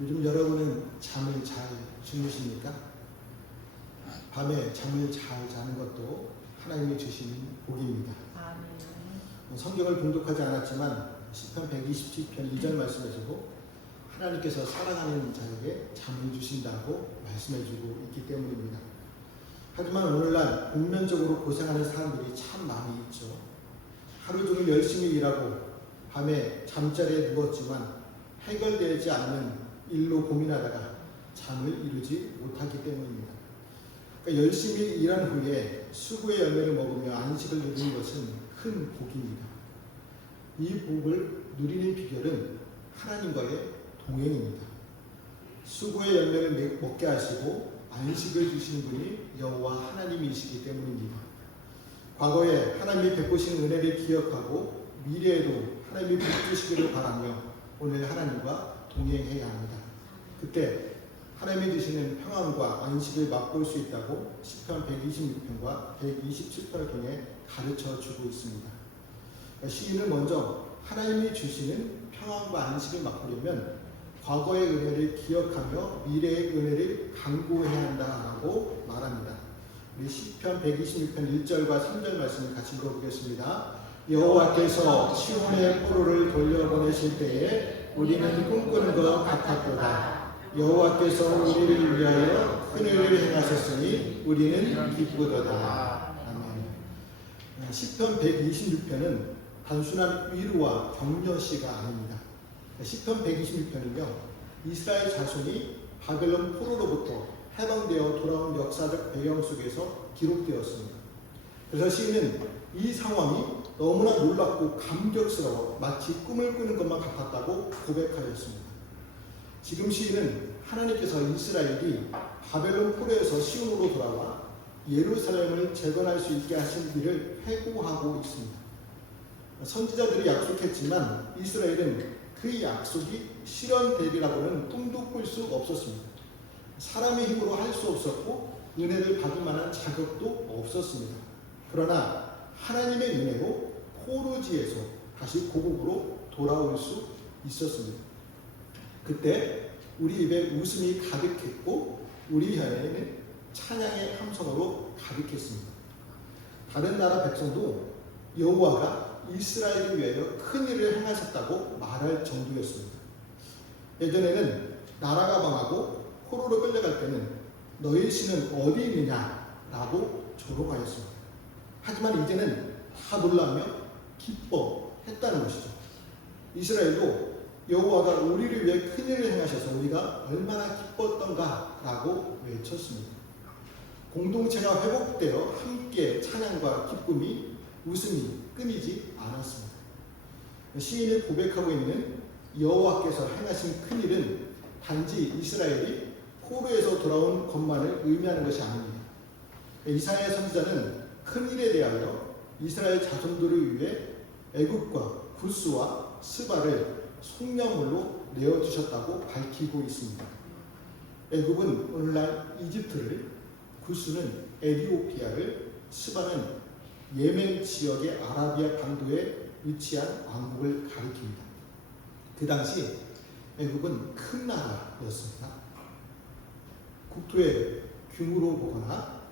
요즘 여러분은 잠을 잘 주무십니까? 밤에 잠을 잘 자는 것도 하나님이 주시는 복입니다. 성경을 봉독하지 않았지만 시편 127편 2절 말씀에서도 하나님께서 사랑하는 자에게 잠을 주신다고 말씀해주고 있기 때문입니다. 하지만 오늘날 국면적으로 고생하는 사람들이 참 많이 있죠. 하루 종일 열심히 일하고 밤에 잠자리에 누웠지만 해결되지 않는 일로 고민하다가 잠을 이루지 못하기 때문입니다. 그러니까 열심히 일한 후에 수고의 열매를 먹으며 안식을 누리는 것은 큰 복입니다. 이 복을 누리는 비결은 하나님과의 동행입니다. 수고의 열매를 먹게 하시고 안식을 주시는 분이 여호와 하나님이시기 때문입니다. 과거에 하나님이 베푸신 은혜를 기억하고 미래에도 하나님이 베푸시기를 바라며 오늘 하나님과 동행해야 합니다. 그때 하나님이 주시는 평안과 안식을 맛볼 수 있다고 시편 126편과 127편을 통해 가르쳐 주고 있습니다. 시인은 먼저 하나님이 주시는 평안과 안식을 맛보려면 과거의 은혜를 기억하며 미래의 은혜를 간구해야 한다라고 말합니다. 우리 시편 126편 1절과 3절 말씀을 같이 읽어보겠습니다. 여호와께서 시온의 포로를 돌려보내실 때에 우리는 꿈꾸는 것 같았도다. 여호와께서 우리를 위하여 큰 일을 행하셨으니 우리는 기쁘도다. 아멘. 시편 126편은 단순한 위로와 격려시가 아닙니다. 시편 126편은요, 이스라엘 자손이 바벨론 포로로부터 해방되어 돌아온 역사적 배경 속에서 기록되었습니다. 그래서 시인은 이 상황이 너무나 놀랍고 감격스러워 마치 꿈을 꾸는 것만 같았다고 고백하였습니다. 지금 시인은 하나님께서 이스라엘이 바벨론 포로에서 시온으로 돌아와 예루살렘을 재건할 수 있게 하신 일을 회고하고 있습니다. 선지자들이 약속했지만 이스라엘은 그 약속이 실현되리라고는 꿈도 꿀 수 없었습니다. 사람의 힘으로 할 수 없었고 은혜를 받을 만한 자격도 없었습니다. 그러나 하나님의 은혜로 포로지에서 다시 고국으로 돌아올 수 있었습니다. 그때 우리 입에 웃음이 가득했고 우리 혀에는 찬양의 함성으로 가득했습니다. 다른 나라 백성도 여호와가 이스라엘을 위하여 큰 일을 행하셨다고 말할 정도였습니다. 예전에는 나라가 망하고 포로로 끌려갈 때는 너희 신은 어디 있느냐라고 조롱하였습니다. 하지만 이제는 다 놀라며 기뻐했다는 것이죠. 이스라엘도 여호와가 우리를 위해 큰 일을 행하셔서 우리가 얼마나 기뻤던가라고 외쳤습니다. 공동체가 회복되어 함께 찬양과 기쁨이 웃음이 끊이지 않았습니다. 시인이 고백하고 있는 여호와께서 행하신 큰 일은 단지 이스라엘이 포로에서 돌아온 것만을 의미하는 것이 아닙니다. 이사야 선지자는 큰 일에 대하여 이스라엘 자손들을 위해 애굽과 구스와 스바를 속량물로 내어주셨다고 밝히고 있습니다. 애굽은 오늘날 이집트를, 구스는 에티오피아를, 스바는 예멘 지역의 아라비아 반도에 위치한 왕국을 가리킵니다. 그 당시 애굽은 큰 나라였습니다. 국토의 규모로 보거나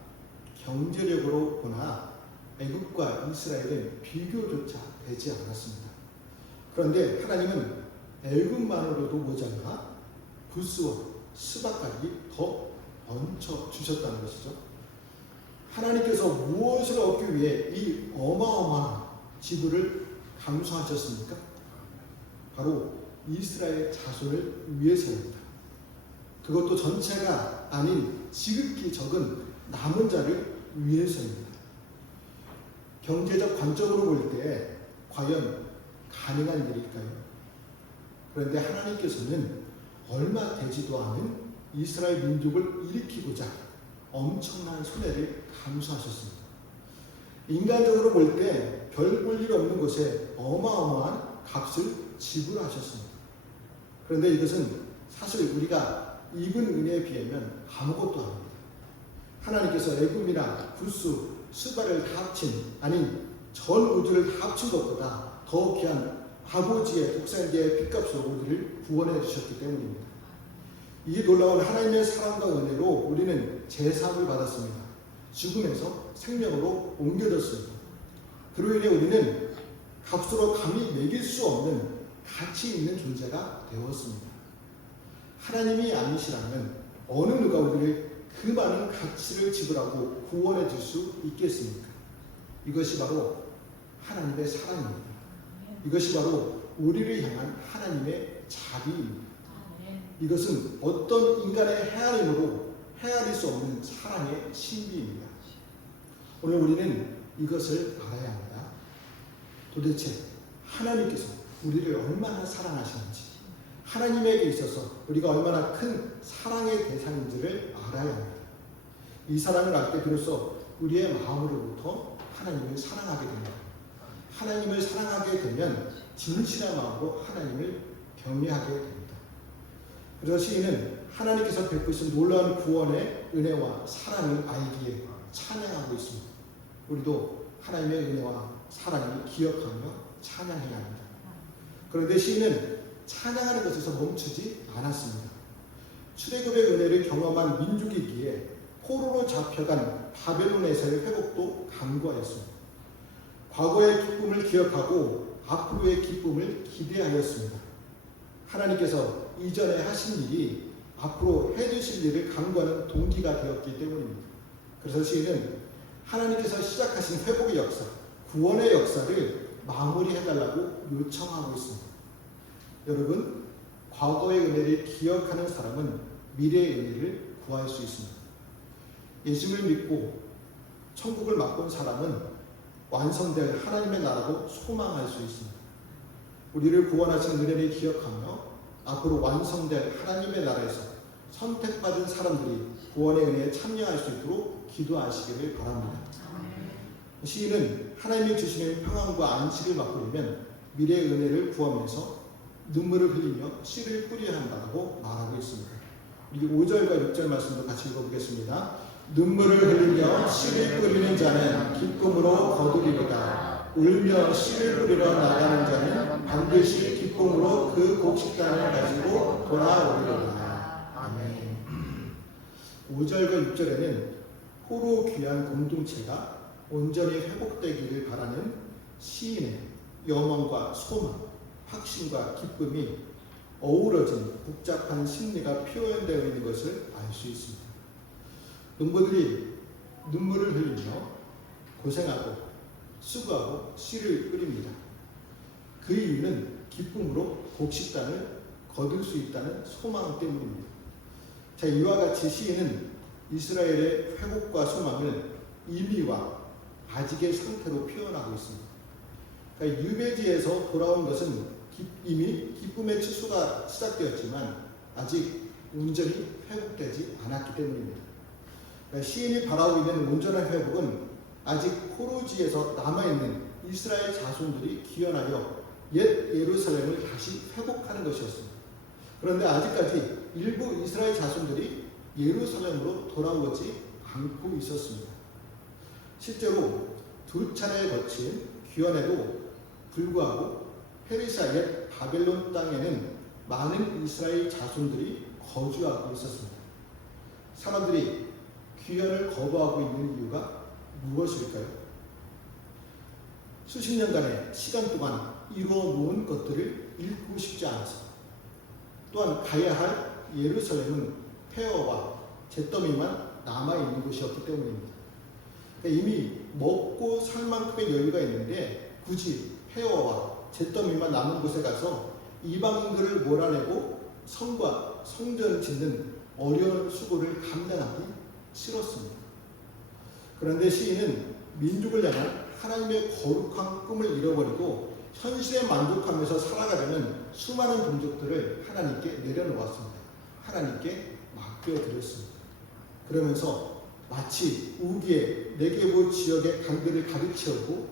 경제력으로 보나 애굽과 이스라엘은 비교조차 되지 않았습니다. 그런데 하나님은 애굽만으로도 모자라 구스와 스바까지 더 얹혀 주셨다는 것이죠. 하나님께서 무엇을 얻기 위해 이 어마어마한 지구를 감수하셨습니까? 바로 이스라엘 자손을 위해서입니다. 그것도 전체가 아닌 지극히 적은 남은 자를 위해서입니다. 경제적 관점으로 볼 때 과연 가능한 일일까요? 그런데 하나님께서는 얼마 되지도 않은 이스라엘 민족을 일으키고자 엄청난 손해를 감수하셨습니다. 인간적으로 볼 때 별 볼 일 없는 곳에 어마어마한 값을 지불하셨습니다. 그런데 이것은 사실 우리가 입은 은혜에 비하면 아무것도 아닙니다. 하나님께서 애굽이나 구스, 스바를 다 합친, 아니 전 우주를 다 합친 것보다 더 귀한 아버지의 독생자의 핏값으로 우리를 구원해 주셨기 때문입니다. 이 놀라운 하나님의 사랑과 은혜로 우리는 제사함을 받았습니다. 죽음에서 생명으로 옮겨졌습니다. 그로 인해 우리는 값으로 감히 매길 수 없는 가치 있는 존재가 되었습니다. 하나님이 아니시라면 어느 누가 우리를 그 많은 가치를 지불하고 구원해 줄 수 있겠습니까? 이것이 바로 하나님의 사랑입니다. 이것이 바로 우리를 향한 하나님의 자비입니다. 이것은 어떤 인간의 헤아림으로 헤아릴 수 없는 사랑의 신비입니다. 오늘 우리는 이것을 알아야 합니다. 도대체 하나님께서 우리를 얼마나 사랑하시는지, 하나님에게 있어서 우리가 얼마나 큰 사랑의 대상인지를 알아야 합니다. 이 사랑을 알 때 비로소 우리의 마음으로부터 하나님을 사랑하게 됩니다. 하나님을 사랑하게 되면 진실한 마음으로 하나님을 경외하게 됩니다. 그래서 시인은 하나님께서 베푸신 놀라운 구원의 은혜와 사랑을 알기에 찬양하고 있습니다. 우리도 하나님의 은혜와 사랑을 기억하며 찬양해야 합니다. 그런데 시인은 찬양하는 것에서 멈추지 않았습니다. 출애굽의 은혜를 경험한 민족이기에 포로로 잡혀간 바벨론에서의 회복도 간구하였습니다. 과거의 기쁨을 기억하고 앞으로의 기쁨을 기대하였습니다. 하나님께서 이전에 하신 일이 앞으로 해주실 일을 간구하는 동기가 되었기 때문입니다. 그래서 시인은 하나님께서 시작하신 회복의 역사, 구원의 역사를 마무리해달라고 요청하고 있습니다. 여러분, 과거의 은혜를 기억하는 사람은 미래의 은혜를 구할 수 있습니다. 예수를 믿고 천국을 맛본 사람은 완성될 하나님의 나라도 소망할 수 있습니다. 우리를 구원하신 은혜를 기억하며 앞으로 완성될 하나님의 나라에서 선택받은 사람들이 구원의 은혜에 참여할 수 있도록 기도하시기를 바랍니다. 시인은 하나님이 주시는 평안과 안식을 맛보려면 미래의 은혜를 구하면서 눈물을 흘리며 씨를 뿌려야 한다고 말하고 있습니다. 우리 5절과 6절 말씀도 같이 읽어보겠습니다. 눈물을 흘리며 씨를 뿌리는 자는 기쁨으로 거두리로다. 울며 씨를 뿌리러 나가는 자는 반드시 기쁨으로 그 곡식단을 가지고 돌아오리로다. 아멘. 5절과 6절에는 포로 귀한 공동체가 온전히 회복되기를 바라는 시인의 염원과 소망, 확신과 기쁨이 어우러진 복잡한 심리가 표현되어 있는 것을 알 수 있습니다. 농부들이 눈물을 흘리며 고생하고 수고하고 씨를 뿌립니다. 그 이유는 기쁨으로 곡식단을 거둘 수 있다는 소망 때문입니다. 자, 이와 같이 시인은 이스라엘의 회복과 소망을 이미와 아직의 상태로 표현하고 있습니다. 그러니까 유배지에서 돌아온 것은 이미 기쁨의 추수가 시작되었지만 아직 온전히 회복되지 않았기 때문입니다. 그러니까 시인이 바라고 있는 온전한 회복은 아직 포로지에서 남아있는 이스라엘 자손들이 귀환하여 옛 예루살렘을 다시 회복하는 것이었습니다. 그런데 아직까지 일부 이스라엘 자손들이 예루살렘으로 돌아오지 않고 있었습니다. 실제로 두 차례에 거친 귀환에도 불구하고 페르시아 옛 바벨론 땅에는 많은 이스라엘 자손들이 거주하고 있었습니다. 사람들이 귀환을 거부하고 있는 이유가 무엇일까요? 수십 년간의 시간 동안 이루어 놓은 것들을 잃고 싶지 않아서, 또한 가야 할 예루살렘은 폐허와 잿더미만 남아있는 곳이었기 때문입니다. 이미 먹고 살 만큼의 여유가 있는데 굳이 폐허와 잿더미만 남은 곳에 가서 이방인들을 몰아내고 성과 성전을 짓는 어려운 수고를 감당하기 싫었습니다. 그런데 시인은 민족을 향한 하나님의 거룩한 꿈을 잃어버리고 현실에 만족하면서 살아가려는 수많은 동족들을 하나님께 내려놓았습니다. 하나님께 맡겨드렸습니다. 그러면서 마치 우기에 네게보 지역의 강들을 가득 채우고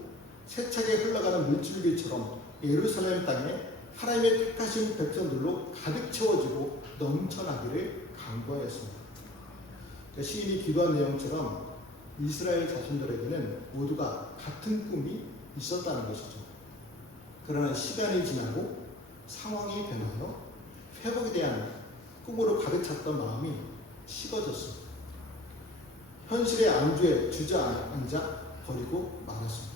세차게 흘러가는 물줄기처럼 예루살렘 땅에 하나님의 택하신 백성들로 가득 채워지고 넘쳐나기를 간구하였습니다. 시인이 기도한 내용처럼 이스라엘 자손들에게는 모두가 같은 꿈이 있었다는 것이죠. 그러나 시간이 지나고 상황이 변하여 회복에 대한 꿈으로 가득 찼던 마음이 식어졌습니다. 현실의 안주에 주저앉아 버리고 말았습니다.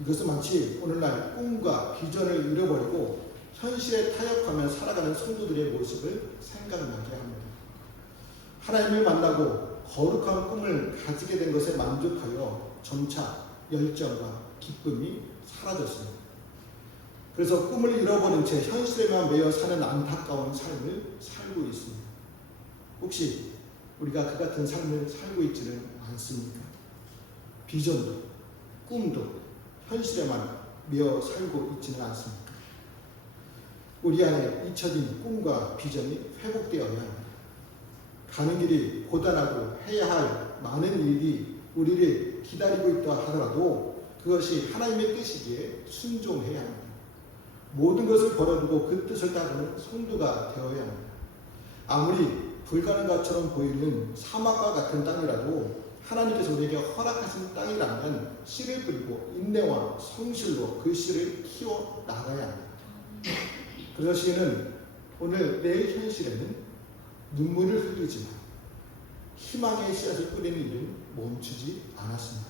이것은 마치 오늘날 꿈과 비전을 잃어버리고 현실에 타협하며 살아가는 성도들의 모습을 생각나게 합니다. 하나님을 만나고 거룩한 꿈을 가지게 된 것에 만족하여 점차 열정과 기쁨이 사라졌습니다. 그래서 꿈을 잃어버린 채 현실에만 매여 사는 안타까운 삶을 살고 있습니다. 혹시 우리가 그 같은 삶을 살고 있지는 않습니까? 비전도 꿈도 현실에만 매여 살고 있지는 않습니까? 우리 안에 잊혀진 꿈과 비전이 회복되어야 합니다. 가는 길이 고단하고 해야 할 많은 일이 우리를 기다리고 있다 하더라도 그것이 하나님의 뜻이기에 순종해야 합니다. 모든 것을 버려두고 그 뜻을 따르는 성도가 되어야 합니다. 아무리 불가능한 것처럼 보이는 사막과 같은 땅이라도 하나님께서 우리에게 허락하신 땅이라면 씨를 뿌리고 인내와 성실로 그 씨를 키워 나가야 합니다. 그래서 시인은 오늘 내 현실에는 눈물을 흘리지만 희망의 씨앗을 뿌리는 일은 멈추지 않았습니다.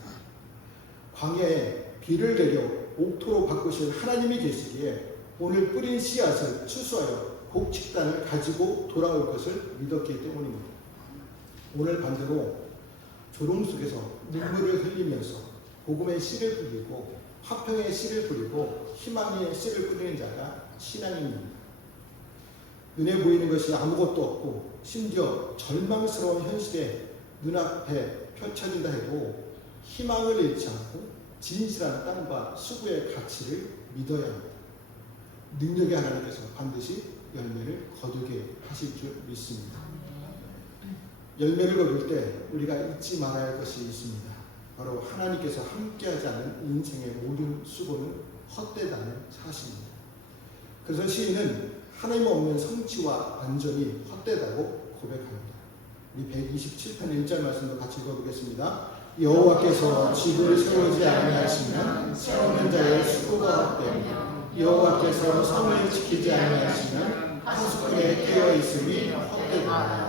광야에 비를 내려 옥토로 바꾸실 하나님이 계시기에 오늘 뿌린 씨앗을 추수하여 곡식단을 가지고 돌아올 것을 믿었기 때문입니다. 오늘 반대로 조롱 속에서 눈물을 흘리면서 복음의 씨를 뿌리고 화평의 씨를 뿌리고 희망의 씨를 뿌리는 자가 신앙인입니다. 눈에 보이는 것이 아무것도 없고 심지어 절망스러운 현실에 눈앞에 펼쳐진다 해도 희망을 잃지 않고 진실한 땅과 수고의 가치를 믿어야 합니다. 능력의 하나님께서 반드시 열매를 거두게 하실 줄 믿습니다. 열매를 거둘 때 우리가 잊지 말아야 할 것이 있습니다. 바로 하나님께서 함께하지 않은 인생의 모든 수고는 헛되다는 사실입니다. 그래서 시인은 하나님 없는 성취와 안전이 헛되다고 고백합니다. 우리 127편 1절 말씀도 같이 읽어보겠습니다. 여호와께서 집을 세우지 아니하시면 세우는 자의 수고가 헛되며 여호와께서 성을 지키지 아니하시면 하수꾼에 깨어 있음이 헛되다.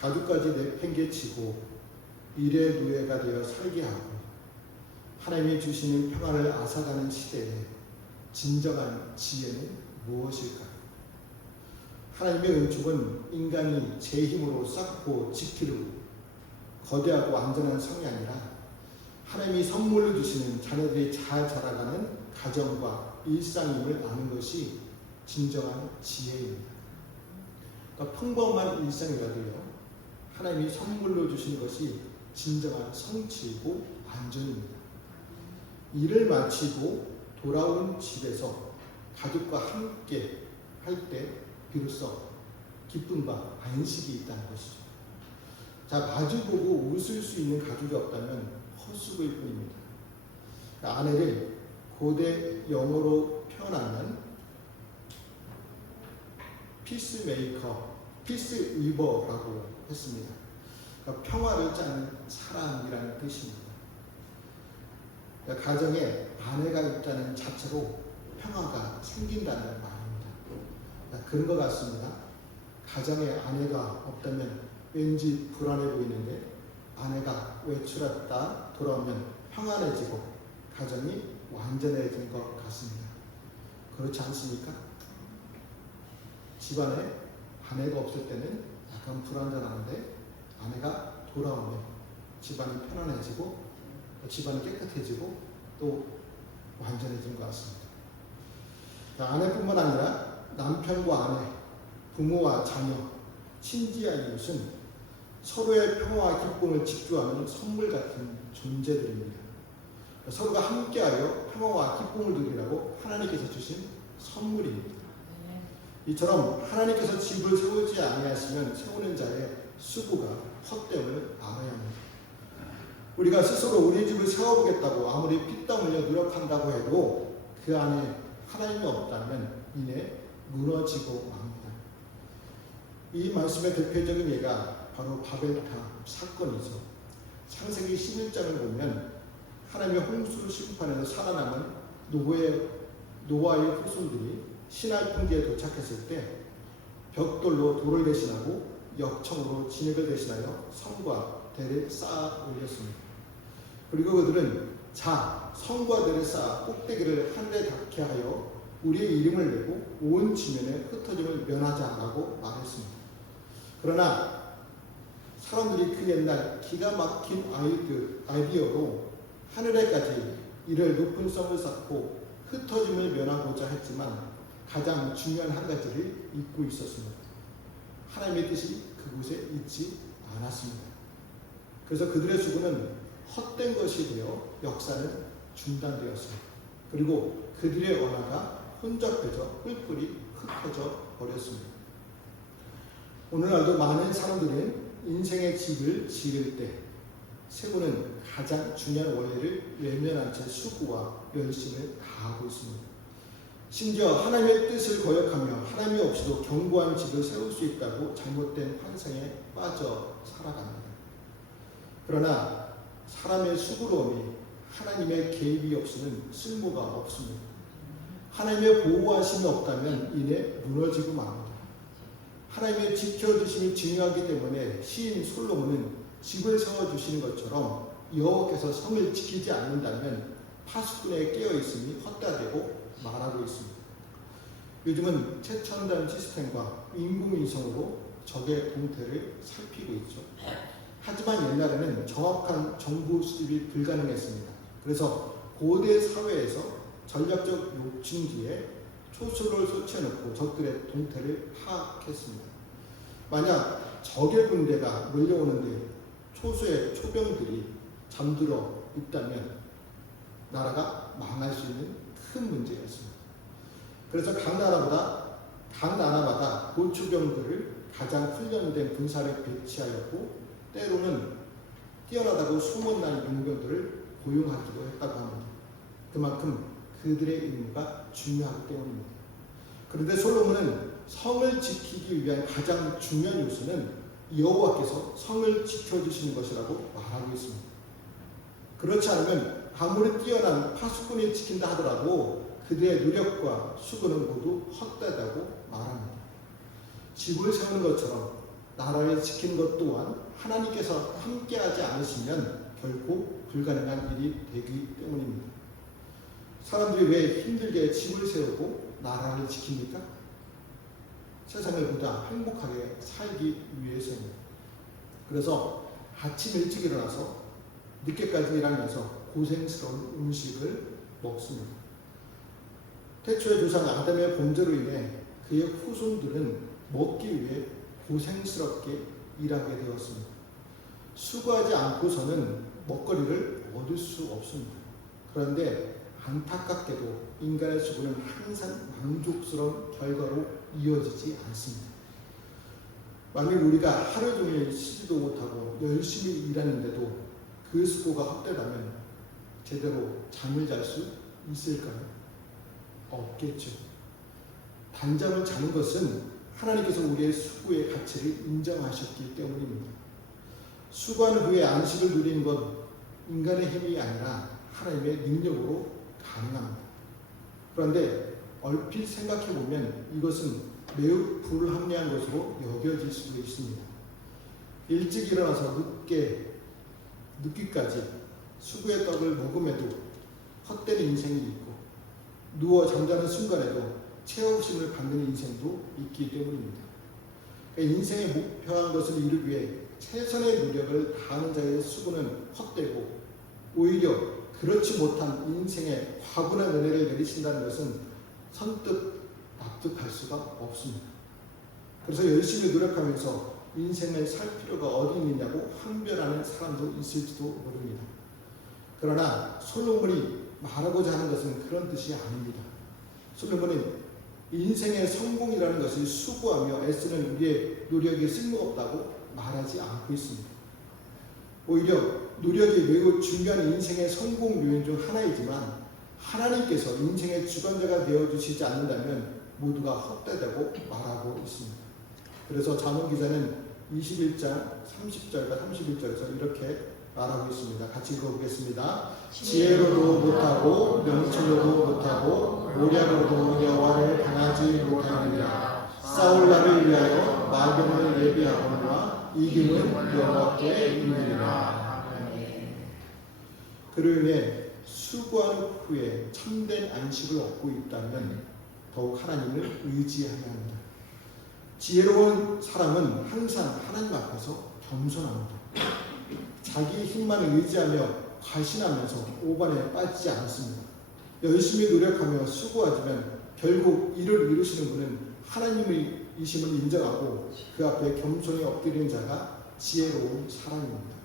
가족까지 내팽개치고 일의 노예가 되어 살게 하고 하나님이 주시는 평안을 앗아가는 시대에 진정한 지혜는 무엇일까요? 하나님의 은총은 인간이 제 힘으로 쌓고 지키려고 거대하고 안전한 성이 아니라 하나님이 선물로 주시는 자녀들이 잘 자라가는 가정과 일상임을 아는 것이 진정한 지혜입니다. 그러니까 평범한 일상이라도요, 하나님이 선물로 주시는 것이 진정한 성취이고 안전입니다. 일을 마치고 돌아온 집에서 가족과 함께 할 때 비로소 기쁨과 안식이 있다는 것이죠. 자, 마주보고 웃을 수 있는 가족이 없다면 헛수고일 뿐입니다. 아내를 고대 영어로 표현하면 피스메이커, 피스위버라고 했습니다. 그러니까 평화를 짜는 사람이라는 뜻입니다. 그러니까 가정에 아내가 있다는 자체로 평화가 생긴다는 말입니다. 그러니까 그런 것 같습니다. 가정에 아내가 없다면 왠지 불안해 보이는데 아내가 외출했다 돌아오면 평안해지고 가정이 완전해진 것 같습니다. 그렇지 않습니까? 집안에 아내가 없을 때는 약간 불안전한데 아내가 돌아오면 집안이 편안해지고 집안이 깨끗해지고 또 완전해진 것 같습니다. 아내뿐만 아니라 남편과 아내, 부모와 자녀, 친지와 이웃은 서로의 평화와 기쁨을 직주하는 선물 같은 존재들입니다. 서로가 함께하여 평화와 기쁨을 누리라고 하나님께서 주신 선물입니다. 이처럼 하나님께서 집을 세우지 아니하시면 세우는 자의 수고가 헛됨을 알아야 합니다. 우리가 스스로 우리 집을 세워보겠다고 아무리 피땀 흘려 노력한다고 해도 그 안에 하나님이 없다면 이내 무너지고 맙니다. 이 말씀의 대표적인 예가 바로 바벨탑 사건이죠. 창세기 11장을 보면 하나님의 홍수 심판에서 살아남은 노아의 후손들이 시날 평지에 도착했을 때 벽돌로 돌을 대신하고 역청으로 진흙을 대신하여 성과 대를 쌓아 올렸습니다. 그리고 그들은 성과 대를 쌓아 꼭대기를 하늘에 닿게 하여 우리의 이름을 내고 온 지면에 흩어짐을 면하자라고 말했습니다. 그러나 사람들이 그 옛날 기가 막힌 아이디어로 하늘에까지 이를 높은 성을 쌓고 흩어짐을 면하고자 했지만 가장 중요한 한 가지를 잊고 있었습니다. 하나님의 뜻이 그곳에 있지 않았습니다. 그래서 그들의 수고는 헛된 것이 되어 역사는 중단되었습니다. 그리고 그들의 언어가 혼잡해져 뿔뿔이 흩어져 버렸습니다. 오늘날도 많은 사람들은 인생의 집을 지을 때 세우는 가장 중요한 원리를 외면한 채 수고와 열심을 다하고 있습니다. 심지어 하나님의 뜻을 거역하며 하나님이 없이도 견고한 집을 세울 수 있다고 잘못된 환상에 빠져 살아갑니다. 그러나 사람의 수고로움이 하나님의 개입이 없이는 쓸모가 없습니다. 하나님의 보호하심이 없다면 이내 무너지고 맙니다. 하나님의 지켜주심이 중요하기 때문에 시인 솔로몬은 집을 세워주시는 것처럼 여호와께서 성을 지키지 않는다면 파수꾼에 깨어있음이 헛되다고 말하고 있습니다. 요즘은 최첨단 시스템과 인공위성으로 적의 동태를 살피고 있죠. 하지만 옛날에는 정확한 정보 수집이 불가능했습니다. 그래서 고대 사회에서 전략적 욕심지에 초소를 설치해놓고 적들의 동태를 파악했습니다. 만약 적의 군대가 몰려오는데 초소의 초병들이 잠들어 있다면 나라가 망할 수 있는 큰 문제였습니다. 그래서 각 나라마다 보초병들을 가장 훈련된 군사를 배치하였고 때로는 뛰어나다고 소문난 용병들을 고용하기도 했다고 합니다. 그만큼 그들의 임무가 중요하기 때문입니다. 그런데 솔로몬은 성을 지키기 위한 가장 중요한 요소는 여호와께서 성을 지켜주시는 것이라고 말하고 있습니다. 그렇지 않으면 아무리 뛰어난 파수꾼이 지킨다 하더라도 그들의 노력과 수고는 모두 헛되다고 말합니다. 집을 세우는 것처럼 나라를 지키는 것 또한 하나님께서 함께하지 않으시면 결코 불가능한 일이 되기 때문입니다. 사람들이 왜 힘들게 집을 세우고 나라를 지킵니까? 세상을 보다 행복하게 살기 위해서입니다. 그래서 아침 일찍 일어나서 늦게까지 일하면서 고생스러운 음식을 먹습니다. 태초의 조상 아담의 범죄로 인해 그의 후손들은 먹기 위해 고생스럽게 일하게 되었습니다. 수고하지 않고서는 먹거리를 얻을 수 없습니다. 그런데 안타깝게도 인간의 수고는 항상 만족스러운 결과로 이어지지 않습니다. 만약 우리가 하루 종일 쉬지도 못하고 열심히 일하는데도 그 수고가 헛되다면 제대로 잠을 잘 수 있을까요? 없겠죠. 단잠을 자는 것은 하나님께서 우리의 수고의 가치를 인정하셨기 때문입니다. 수고한 후에 안식을 누리는 건 인간의 힘이 아니라 하나님의 능력으로 가능합니다. 그런데 얼핏 생각해보면 이것은 매우 불합리한 것으로 여겨질 수도 있습니다. 일찍 일어나서 늦기까지 수고의 떡을 먹음에도 헛된 인생이 있고 누워 잠자는 순간에도 채우심을 받는 인생도 있기 때문입니다. 인생의 목표한 것을 이루기 위해 최선의 노력을 다하는 자의 수고는 헛되고 오히려 그렇지 못한 인생에 과분한 은혜를 내리신다는 것은 선뜻 납득할 수가 없습니다. 그래서 열심히 노력하면서 인생을 살 필요가 어디 있느냐고 항변하는 사람도 있을지도 모릅니다. 그러나 솔로몬이 말하고자 하는 것은 그런 뜻이 아닙니다. 솔로몬은 인생의 성공이라는 것이 수고하며 애쓰는 우리의 노력이 쓸모없다고 말하지 않고 있습니다. 오히려 노력이 매우 중요한 인생의 성공 요인 중 하나이지만 하나님께서 인생의 주관자가 되어주시지 않는다면 모두가 헛되다고 말하고 있습니다. 그래서 잠언 기자는 21장 30절과 31절에서 이렇게 말하고 있습니다. 같이 읽어보겠습니다. 지혜로도 못하고 명철로도 못하고 모략으로도 여호와를 당하지 못하느니라. 싸울 날을 위하여 마병을 예비하거니와 이김은 여호와께 있느니라. 그로 인해 수고한 후에 참된 안식을 얻고 있다면 더욱 하나님을 의지해야 합니다. 지혜로운 사람은 항상 하나님 앞에서 겸손합니다. 자기 힘만 의지하며 과신하면서 오반에 빠지지 않습니다. 열심히 노력하며 수고하지만 결국 이를 이루시는 분은 하나님의 이심을 인정하고 그 앞에 겸손히 엎드리는 자가 지혜로운 사람입니다.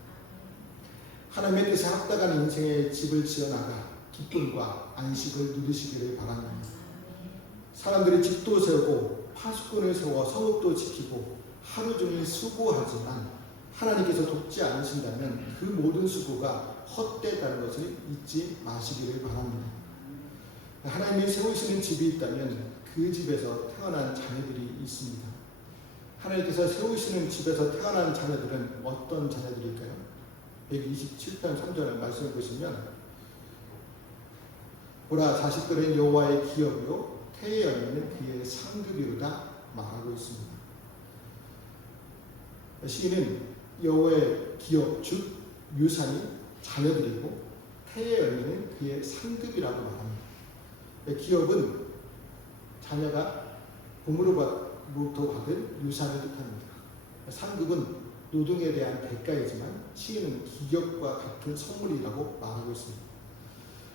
하나님의 뜻에 합당한 인생의 집을 지어나가 기쁨과 안식을 누리시기를 바랍니다. 사람들이 집도 세우고 파수꾼을 세워 성읍도 지키고 하루 종일 수고하지만 하나님께서 돕지 않으신다면 그 모든 수고가 헛되다는 것을 잊지 마시기를 바랍니다. 하나님이 세우시는 집이 있다면 그 집에서 태어난 자녀들이 있습니다. 하나님께서 세우시는 집에서 태어난 자녀들은 어떤 자녀들일까요? 127편 3절을 말씀해 보시면 보라 자식들은 여호와의 기업이요 태의 열매는 그의 상급이로다 말하고 있습니다. 시인은 여호와의 기업 즉 유산이 자녀들이고 태의 열매는 그의 상급이라고 말합니다. 기업은 자녀가 부모로부터 받은 유산을 뜻합니다. 상급은 노동에 대한 대가이지만 시인은 기업과 같은 선물이라고 말하고 있습니다.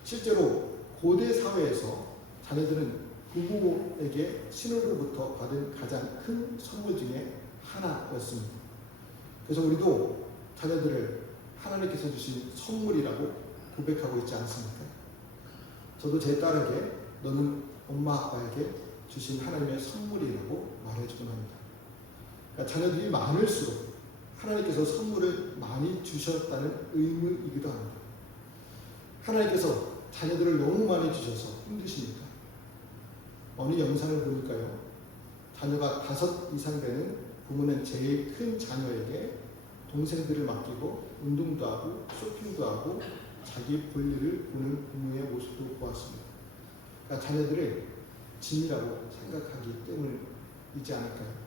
실제로 고대 사회에서 자녀들은 부모에게 신호로부터 받은 가장 큰 선물 중에 하나였습니다. 그래서 우리도 자녀들을 하나님께서 주신 선물이라고 고백하고 있지 않습니까? 저도 제 딸에게 너는 엄마 아빠에게 주신 하나님의 선물이라고 말해주곤 합니다. 그러니까 자녀들이 많을수록 하나님께서 선물을 많이 주셨다는 의미이기도 합니다. 하나님께서 자녀들을 너무 많이 주셔서 힘드십니까? 어느 영상을 보니까요, 자녀가 5 이상 되는 부모는 제일 큰 자녀에게 동생들을 맡기고 운동도 하고 쇼핑도 하고 자기 볼일을 보는 부모의 모습도 보았습니다. 그러니까 자녀들을 짐이라고 생각하기 때문이지 않을까요?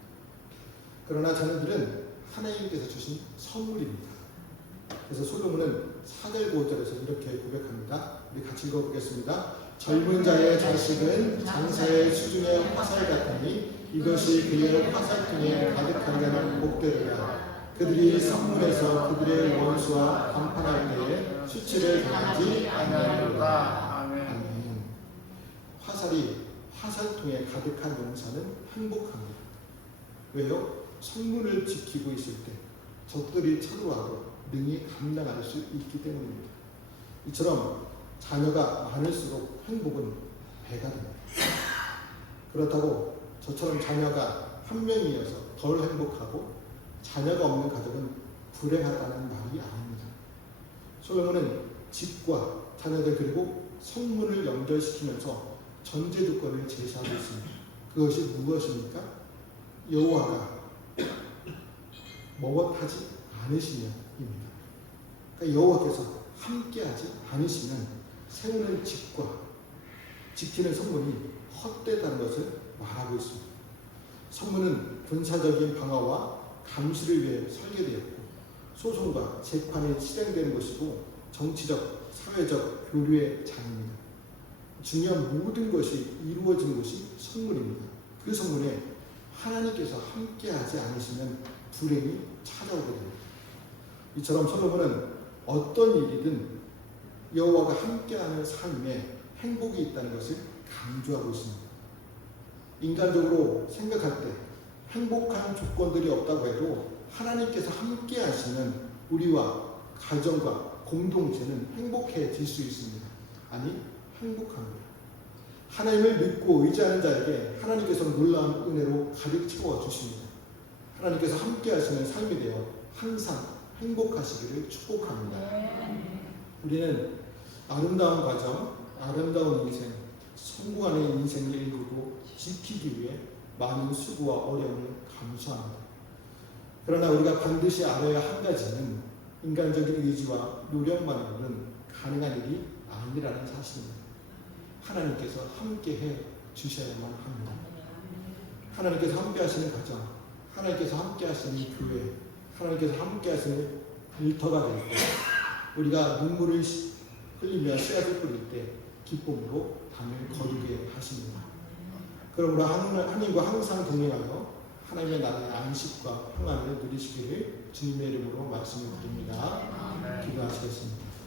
그러나 자녀들은 하나님께서 주신 선물입니다. 그래서 솔로몬은 4절 5절에서 이렇게 고백합니다. 우리 같이 읽어보겠습니다. 젊은 자의 자식은 장사의 수중의 화살 같으니 이것이 그의 화살통에 가득한 자는 복되리라. 그들이 성문에서 그들의 원수와 간판할 때에 수치를 당하지 아니하리로다. 아멘. 화살이 화살통에 가득한 용사는 행복합니다. 왜요? 성문을 지키고 있을 때 적들이 쳐들어와도 능히 감당할 수 있기 때문입니다. 이처럼 자녀가 많을수록 행복은 배가 됩니다. 그렇다고 저처럼 자녀가 한 명이어서 덜 행복하고 자녀가 없는 가족은 불행하다는 말이 아닙니다. 솔로몬은 집과 자녀들 그리고 성문을 연결시키면서 전제조건을 제시하고 있습니다. 그것이 무엇입니까? 여호와가 먹어하지 않으시면입니다. 그러니까 여호와께서 함께하지 않으시면 세우는 집과 지키는 성문이 헛되다는 것을 말하고 있습니다. 성문은 군사적인 방어와 감시를 위해 설계되었고 소송과 재판이 실행되는 것이고 정치적, 사회적 교류의 장입니다. 중요한 모든 것이 이루어진 곳이 성문입니다. 그 성문에 하나님께서 함께하지 않으시면 불행이 찾아오게 됩니다. 이처럼 솔로몬은 어떤 일이든 여호와가 함께하는 삶에 행복이 있다는 것을 강조하고 있습니다. 인간적으로 생각할 때 행복한 조건들이 없다고 해도 하나님께서 함께 하시면 우리와 가정과 공동체는 행복해질 수 있습니다. 아니, 행복합니다. 하나님을 믿고 의지하는 자에게 하나님께서 놀라운 은혜로 가득 채워주십니다. 하나님께서 함께 하시는 삶이 되어 항상 행복하시기를 축복합니다. 우리는 아름다운 가정, 아름다운 인생, 성공하는 인생을 이루고 지키기 위해 많은 수고와 어려움을 감수합니다. 그러나 우리가 반드시 알아야 한 가지는 인간적인 의지와 노력만으로는 가능한 일이 아니라는 사실입니다. 하나님께서 함께해 주셔야만 합니다. 하나님께서 함께 하시는 가정, 하나님께서 함께 하시는 교회, 하나님께서 함께 하시는 일터가 될 때, 우리가 눈물을 흘리며 씨앗을 뿌릴 때 기쁨으로 담을 거두게 하십니다. 그러므로 하나님과 항상 동행하여 하나님의 나라의 안식과 평안을 누리시기를 주님의 이름으로 말씀을 드립니다. 기도하시겠습니다.